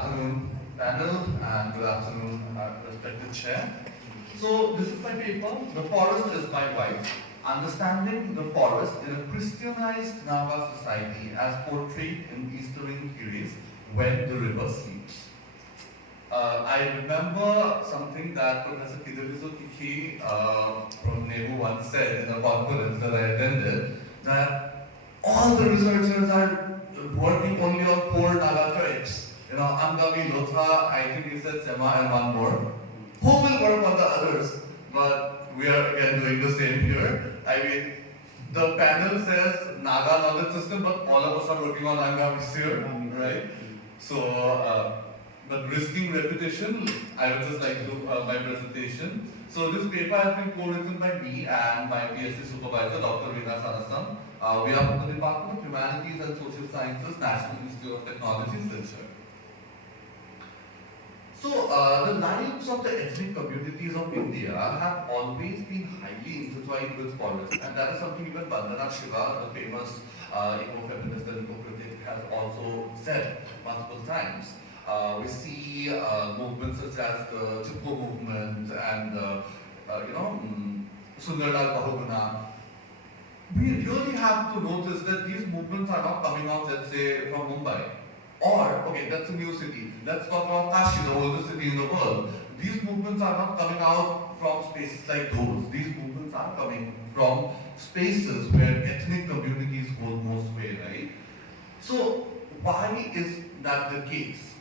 Afternoon, panel, and good afternoon, respected chair. So, this is my paper, The Forest is My Wife, Understanding the Forest in a Christianized Naga Society as Portrayed in Eastern Theories When the River Sleeps. I remember something that Professor Kidalizo Kiki from NEHU once said in a conference that I attended, that all the researchers are working only on 4 Naga tribes. Angami, Lotha, I think he said Sema and one more. Who will work on the others? But we are again doing the same here. I mean, the panel says Naga knowledge system, but all of us are working on Angami here, right? So, but risking repetition, I would just like to do my presentation. So this paper has been co-written by me and my PhD supervisor, Dr. Veena Sarasam. We are from the Department of Humanities and Social Sciences, National Institute of Technology, Silchar. So, the lives of the ethnic communities of India have always been highly intertwined with forests, and that is something even Vandana Shiva, the famous eco-feminist and eco-critic, has also said multiple times. We see movements such as the Chipko movement and, Sundardal Bahuguna. We really have to notice that these movements are not coming out, let's say, from Mumbai. Or, okay, that's a new city. Let's talk about Kashi, the oldest city in the world. These movements are not coming out from spaces like those. These movements are coming from spaces where ethnic communities hold most sway, right? So, why is that the case?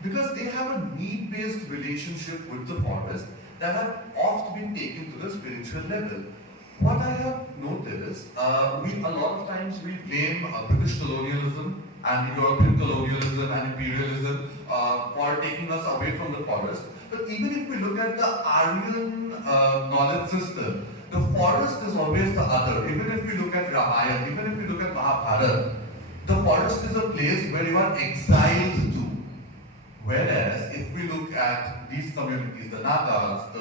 Because they have a need-based relationship with the forest that have oft been taken to the spiritual level. What I have noticed, a lot of times we blame British colonialism and European colonialism and imperialism for taking us away from the forest. But even if we look at the Aryan knowledge system, the forest is always the other. Even if we look at Ramayana, even if we look at Mahabharata, the forest is a place where you are exiled to. Whereas if we look at these communities, the Nagas, the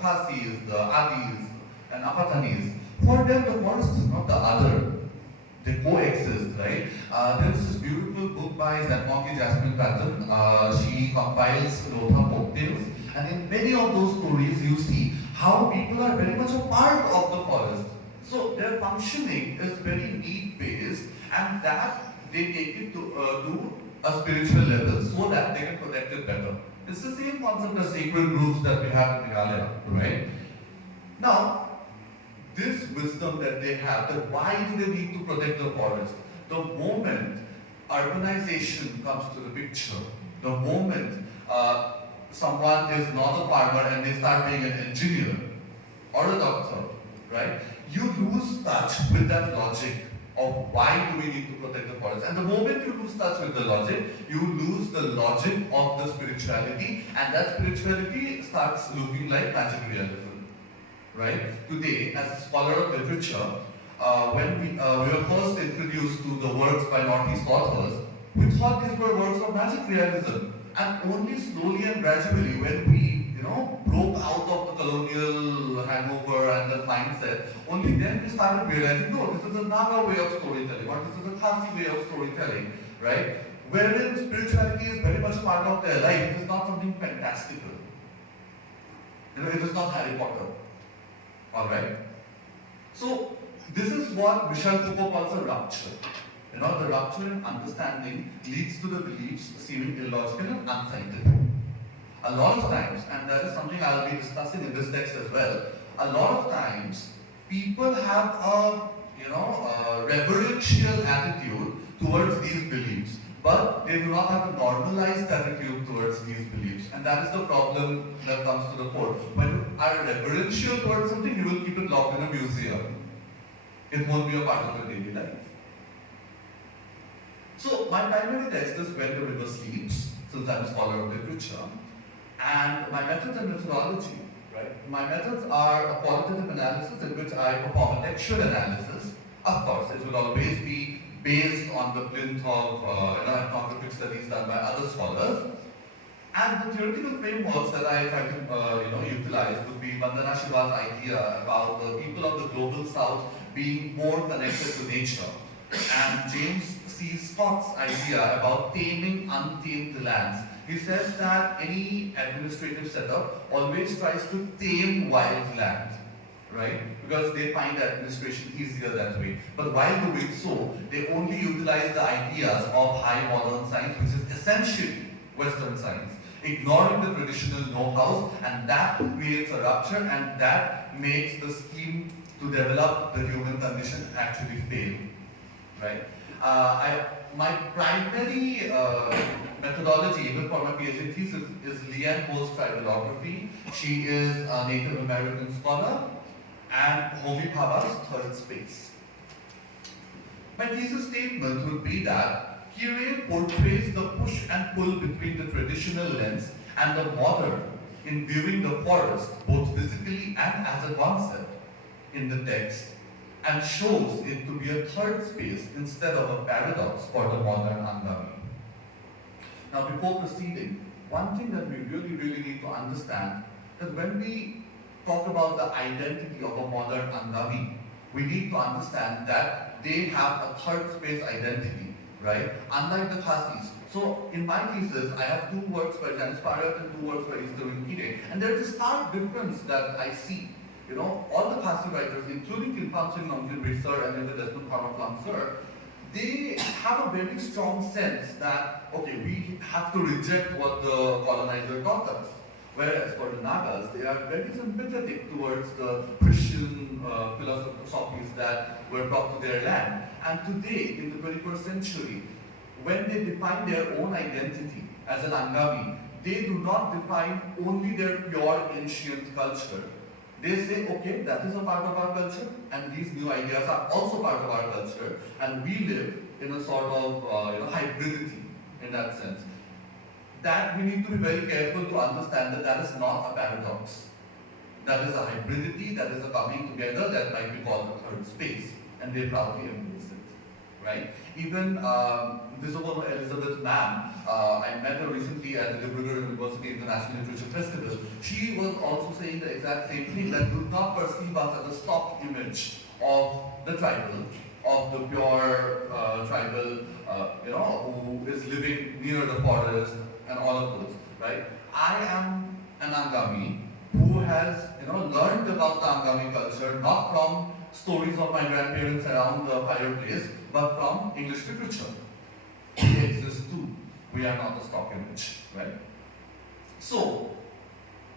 Khasis, the Adis, and Apatanis, for them the forest is not the other. They coexist, right? There's this beautiful book by Zenmoki Jasmine Patton. She compiles Lotha folk tales, and in many of those stories you see how people are very much a part of the forest. So their functioning is very need-based, and that they take it to a spiritual level so that they can protect it better. It's the same concept as sacred groves that we have in Meghalaya, right? Now, this wisdom that they have, that why do they need to protect the forest? The moment urbanization comes to the picture, the moment someone is not a farmer and they start being an engineer or a doctor, right? You lose touch with that logic of why do we need to protect the forest. And the moment you lose touch with the logic, you lose the logic of the spirituality, and that spirituality starts looking like magic realism. Right? Today, as a scholar of literature, when we were first introduced to the works by Northeast authors, we thought these were works of magic realism. And only slowly and gradually, when we, broke out of the colonial hangover and the mindset, only then we started realizing, no, this is a Naga way of storytelling, or this is a Khasi way of storytelling, right? Wherein spirituality is very much a part of their life. It is not something fantastical. It is not Harry Potter. Alright? So, this is what Michel Foucault calls a rupture. The rupture in understanding leads to the beliefs seeming illogical and unscientific. A lot of times, and that is something I'll be discussing in this text as well, a lot of times people have a reverential attitude towards these beliefs, but they do not have a normalized attitude towards these beliefs. And that is the problem that comes to the fore. When you are reverential towards something, you will keep it locked in a museum. It won't be a part of your daily life. So my primary text is When the River Sleeps, since I'm a scholar of literature. And my methods and methodology, right? My methods are a qualitative analysis in which I perform a textual analysis. Of course, it will always be based on the plinth of ethnographic studies done by other scholars. And the theoretical frameworks that I try to utilize would be Vandana Shiva's idea about the people of the global south being more connected to nature, and James C. Scott's idea about taming untamed lands. He says that any administrative setup always tries to tame wild land, right? Because they find administration easier that way. But while doing so, they only utilize the ideas of high modern science, which is essentially Western science, ignoring the traditional know-hows, and that creates a rupture, and that makes the scheme to develop the human condition actually fail, right? My primary methodology, even for my PhD thesis, is Leanne Ho's triballography. She is a Native American scholar, and Homi Bhabha's third space. My thesis statement would be that Kyrie portrays the push and pull between the traditional lens and the modern in viewing the forest, both physically and as a concept, in the text, and shows it to be a third space instead of a paradox for the modern Angami. Now, before proceeding, one thing that we really need to understand is when we talk about the identity of a modern Angami, we need to understand that they have a third space identity, right? Unlike the Khasis. So, in my thesis, I have 2 works by Janice Parrott and 2 works by Eastern Kire, and there is a stark difference that I see. You know, all the Khasi writers, including Kilpam Singh Namgir Sir and even Desmond Kharmaklam Sir, they have a very strong sense that, okay, we have to reject what the colonizer taught us. Whereas for the Nagas, they are very sympathetic towards the Christian philosophies that were brought to their land. And today, in the 21st century, when they define their own identity as an Angami, they do not define only their pure ancient culture. They say, okay, that is a part of our culture, and these new ideas are also part of our culture, and we live in a sort of hybridity in that sense. That we need to be very careful to understand that that is not a paradox. That is a hybridity, that is a coming together that might be called the third space, and they proudly embrace it, right? Even Visible Elizabeth Mam, I met her recently at the Librugar University International Literature Festival. She was also saying the exact same thing, that do not perceive us as a stock image of the tribal, of the pure tribal, who is living near the forest and all of those, right? I am an Angami who has, learned about the Angami culture not from stories of my grandparents around the fireplace, but from English literature. They exist too. We are not a stock image, right? So,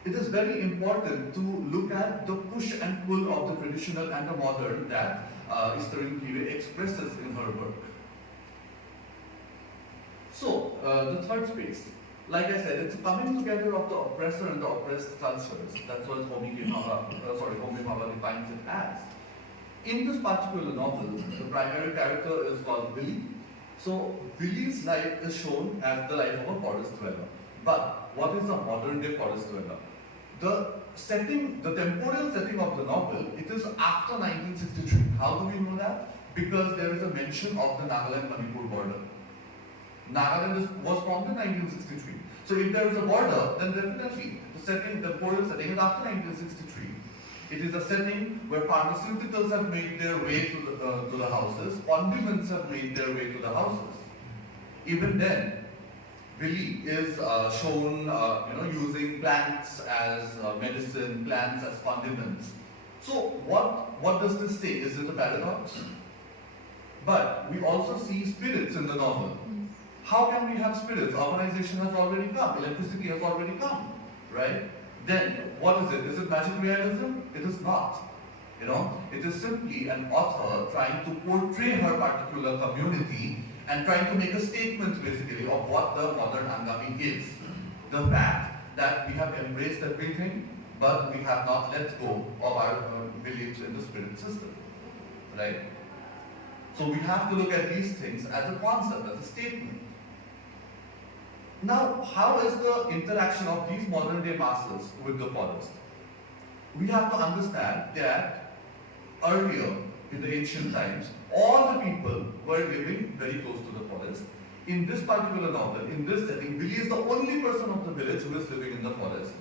it is very important to look at the push and pull of the traditional and the modern that Eastern Kire expresses in her work. So, the third space. Like I said, it's a coming together of the oppressor and the oppressed cultures. That's what Homi Bhabha defines it as. In this particular novel, the primary character is called Billy. So, Billy's life is shown as the life of a forest dweller. But what is a modern day forest dweller? The setting, the temporal setting of the novel, it is after 1963. How do we know that? Because there is a mention of the Nagaland-Manipur border. Nagaland was formed in 1963. So if there is a border, then definitely the temporal setting is after 1963. It is a setting where pharmaceuticals have made their way to the houses, condiments have made their way to the houses. Even then, Billy is shown, using plants as medicine, plants as condiments. So what does this say? Is it a paradox? But we also see spirits in the novel. How can we have spirits? Urbanization has already come, electricity has already come, right? Then, what is it? Is it magic realism? It is not. It is simply an author trying to portray her particular community and trying to make a statement basically of what the modern Angami is. The fact that we have embraced everything, but we have not let go of our beliefs in the spirit system, right? So we have to look at these things as a concept, as a statement. Now, how is the interaction of these modern day masses with the forest? We have to understand that earlier, in the ancient times, all the people were living very close to the forest. In this particular novel, in this setting, Billy is the only person of the village who is living in the forest.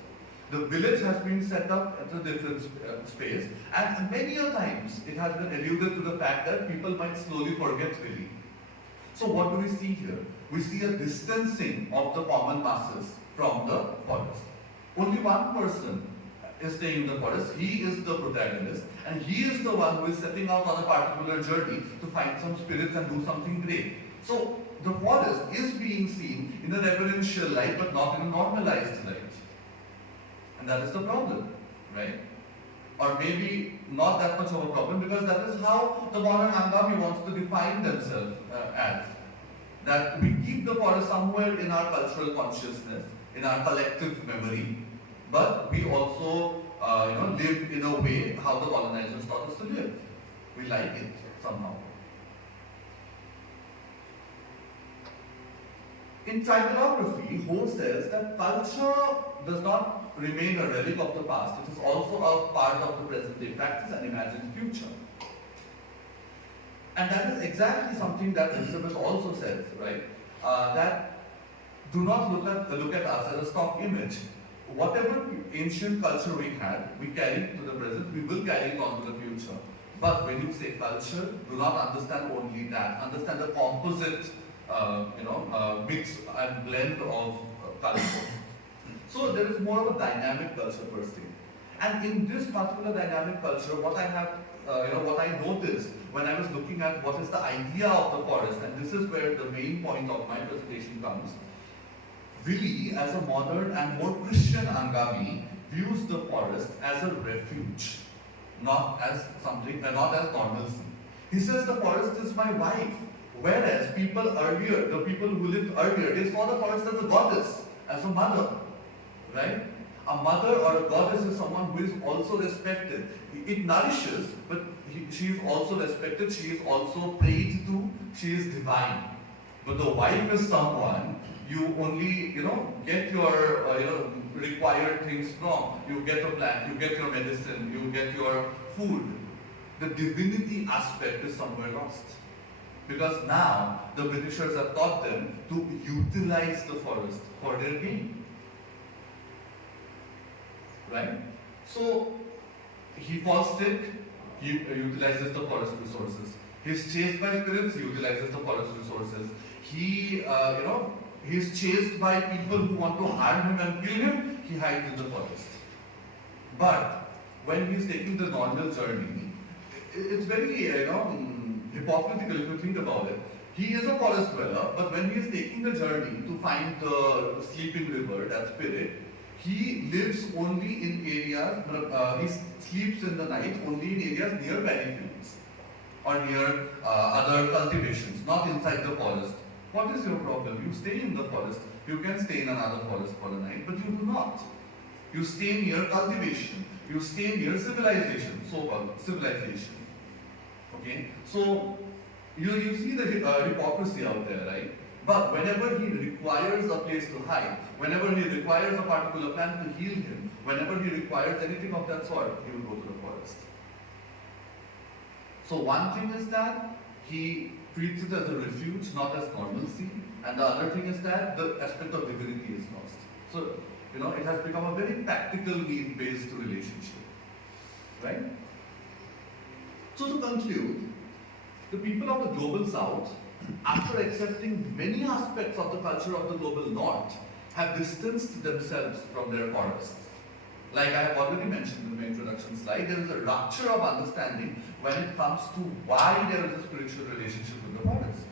The village has been set up at a different space, and many a times it has been alluded to the fact that people might slowly forget Billy. So what do we see here? We see a distancing of the common masses from the forest. Only one person is staying in the forest. He is the protagonist, and he is the one who is setting out on a particular journey to find some spirits and do something great. So the forest is being seen in a reverential light, but not in a normalized light. And that is the problem, right? Or maybe not that much of a problem, because that is how the modern Angami wants to define themselves as. That we keep the forest somewhere in our cultural consciousness, in our collective memory, but we also live in a way how the colonizers taught us to live. We like it somehow. In tribelography, Ho says that culture does not remain a relic of the past, it is also a part of the present day practice and imagined future. And that is exactly something that Elizabeth also says, right? That do not look at us as a stock image. Whatever ancient culture we had, we carry it to the present, we will carry it on to the future. But when you say culture, do not understand only that. Understand the composite, mix and blend of culture. So there is more of a dynamic culture per se. And in this particular dynamic culture, what I noticed when I was looking at what is the idea of the forest, and this is where the main point of my presentation comes. Willi, as a modern and more Christian Angami, views the forest as a refuge, not as normalcy. He says the forest is my wife, whereas the people who lived earlier, they saw the forest as a goddess, as a mother, right? A mother or a goddess is someone who is also respected. It nourishes, but she is also respected, she is also prayed to, she is divine. But the wife is someone you only, get your, required things from. You get a plant, you get your medicine, you get your food. The divinity aspect is somewhere lost. Because now, the Britishers have taught them to utilize the forest for their gain. Right? So, he falls sick, he utilizes the forest resources. He's chased by spirits, he utilizes the forest resources. He's chased by people who want to harm him and kill him, he hides in the forest. But when he's taking the normal journey, it's very hypocritical if you think about it. He is a forest dweller, but when he is taking the journey to find the sleeping river, that spirit, he lives only in areas, he sleeps in the night only in areas near paddy fields or near other cultivations, not inside the forest. What is your problem? You stay in the forest. You can stay in another forest for the night, but you do not. You stay near cultivation. You stay near civilization, so-called civilization. Okay? So, you see the hypocrisy out there, right? But whenever he requires a place to hide, whenever he requires a particular plant to heal him, whenever he requires anything of that sort, he will go to the forest. So one thing is that he treats it as a refuge, not as normalcy. And the other thing is that the aspect of divinity is lost. So, it has become a very practical need-based relationship. Right? So to conclude, the people of the global south, after accepting many aspects of the culture of the global north, have distanced themselves from their forests. Like I have already mentioned in the introduction slide, there is a rupture of understanding when it comes to why there is a spiritual relationship with the forests.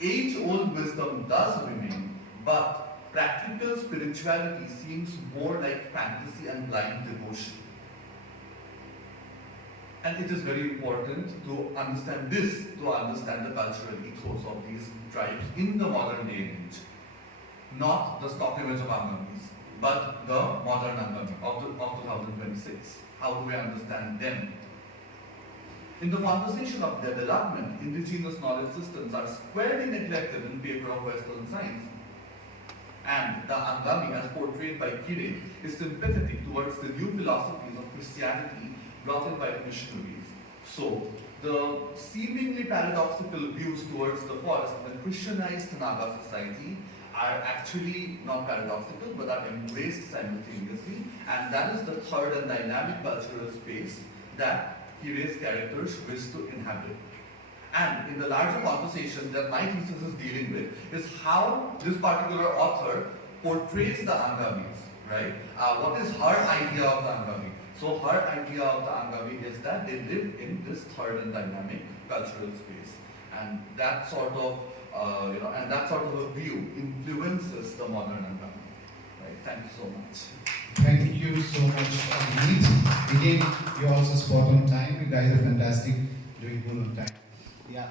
Age-old wisdom does remain, but practical spirituality seems more like fantasy and blind devotion. And it is very important to understand this, to understand the cultural ethos of these tribes in the modern day and age. Not the stock image of Angamis, but the modern Angami of 2026. How do we understand them? In the conversation of development, indigenous knowledge systems are squarely neglected in favor of Western science. And the Angami, as portrayed by Kire, is sympathetic towards the new philosophies of Christianity brought in by the missionaries. So, the seemingly paradoxical views towards the forest in the Christianized Naga society are actually not paradoxical, but are embraced simultaneously. And that is the third and dynamic cultural space that Kire's characters wish to inhabit. And in the larger conversation that my thesis is dealing with is how this particular author portrays the Angamis, right? What is her idea of the Angami? So her idea of the Angami is that they live in this third and dynamic cultural space, and that sort of and that sort of a view influences the modern Angami. Right? Thank you so much. Thank you so much, Agnidh. Again, you're also spot on time. You guys are fantastic, doing good on time. Yeah.